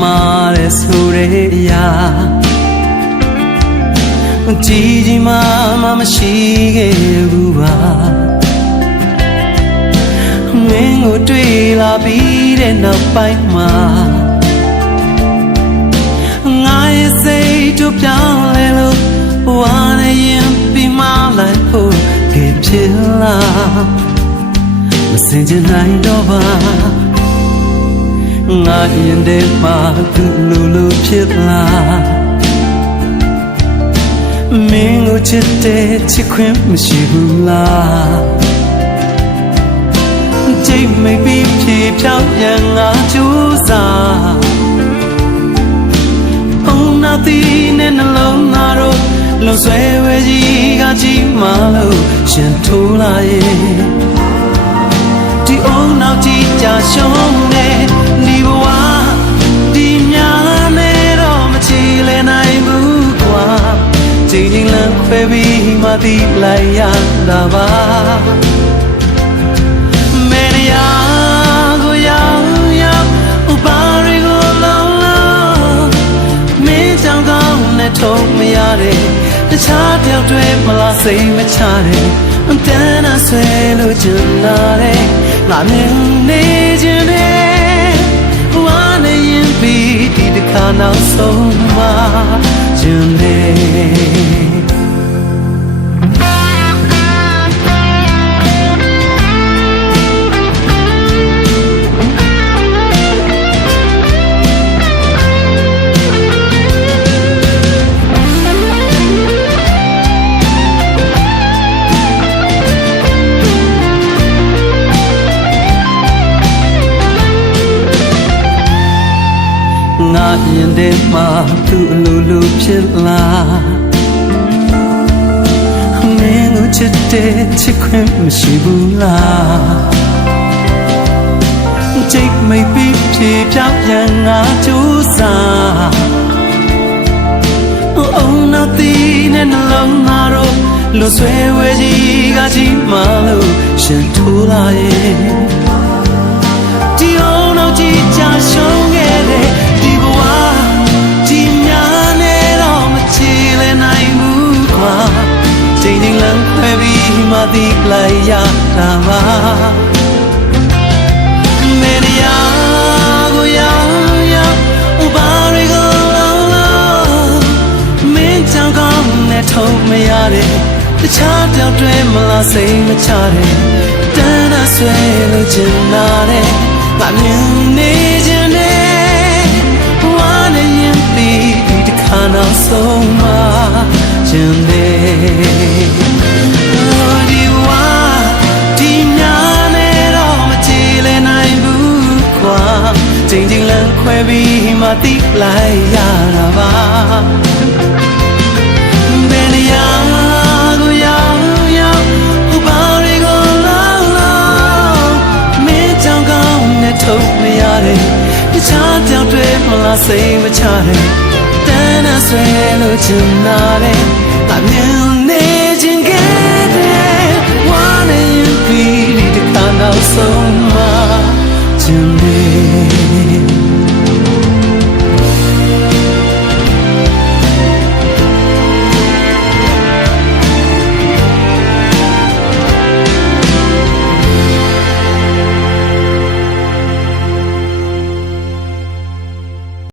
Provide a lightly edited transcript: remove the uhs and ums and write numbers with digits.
မှာတဲ့ဆိုတဲ့အရာကြည်ကြီးမှမရှိခဲ့ဘူးပါမင်းကိုတွေ့လာပြီးတဲ့နောက်ပိုင်းမှာငါရဲ့စိတ်တို့ပြောင်းလဲလို့ဘဝနဲ့ရင်ပြီးမှလိုက်ဖို့ဖြစ်လာမစင်ချင်နိုင်တော့ပါငါရင်ထဲမှာသူ့လိုဖြစ်လာမင်းကိုချစ်တဲ့ချစ်ခွင့်မရှိဘူးလားကြိတ်မိတ်ပြီးဖြေဖြောင်းပြန်ငါကြိုးစားဘုံနာတီနဲ့နှလုံးသားတို့လုံဆွဲဝဲကြီးကကြီးမှလို့ရှင်ထိုးလာရဲ့ဒီအုံနောက်ကြီးကြရှုံးနေဒီဘဝဒီများနဲ့တော့မချီလဲနိုင်ဘူးကွာချိန်ချိန်လမ်းခွဲပြီးမှသိလိုက်ရတာပါမဲနေရကိုရောက်ရောက်ဥပါရီကိုလုံးလုံးမင်းကြောင့်ကောင်းနဲ့ထုံးမရတဲ့တခြားတယောက်တွေမလားစိတ်မချတဲ့အတန်းအဆွဲလို့ချင်လာတဲ့ငါမြင်နေခြင်းနဲ့ဝါနေရင်ပြီးဒီတစ်ခါနောက်ဆုံးမှခြင်းနဲ့ငါရင်ထဲမှာသူ့လိုဖြစ်လာမင်းကိုချစ်တဲ့ချစ်ခွင့်မရှိဘူးလားကြိတ်မိတ်ပြီးဖြေဖြောင်းပြန်ငါကြိုးစားအုံနောက်တီးနဲ့နှလုံးသားတို့လွဆွဲဝဲကြီးကကြီးမှလို့ရှင်ထိုးလာရဲ့ဒီအုံနောက်ကြီးချရှုံးခဲ့တဲ့သိလိုက်ရတာပါမင်းရကိုရောက်ရောက်ဥပါရီကိုလုံးလုံးမင်းကြောင့်ကောင်းနဲ့ထုံးမရတဲ့တခြားတယောက်တွေမလားစိတ်မချတဲ့တန်းအဆွဲလို့ချင်လာတဲ့ငါမြင်နေခြင်းနဲ့ဝါနေရင်ပြီးဒီတစ်ခါနောက်ဆုံးမှခြင်းနဲ့ချိန်ချိန်လမ်းခွဲပြီးမှသိလိုက်ရတာပါဘယ်နေရာကိုရောက်ရောက်ဥပါရီကိုလုံးလုံးမင်းကြောင့်ကောင်းနဲ့ထုံးမရတဲ့တခြားတယောက်တွေမလားစိတ်မချတဲ့တန်းအဆွဲလို့ချင်လာတဲ့ငါမြင်နေခြင်းကတဲ့ဝါနေရင်ပြီးဒီတစ်ခါနောက်ဆုံးမှခြင်း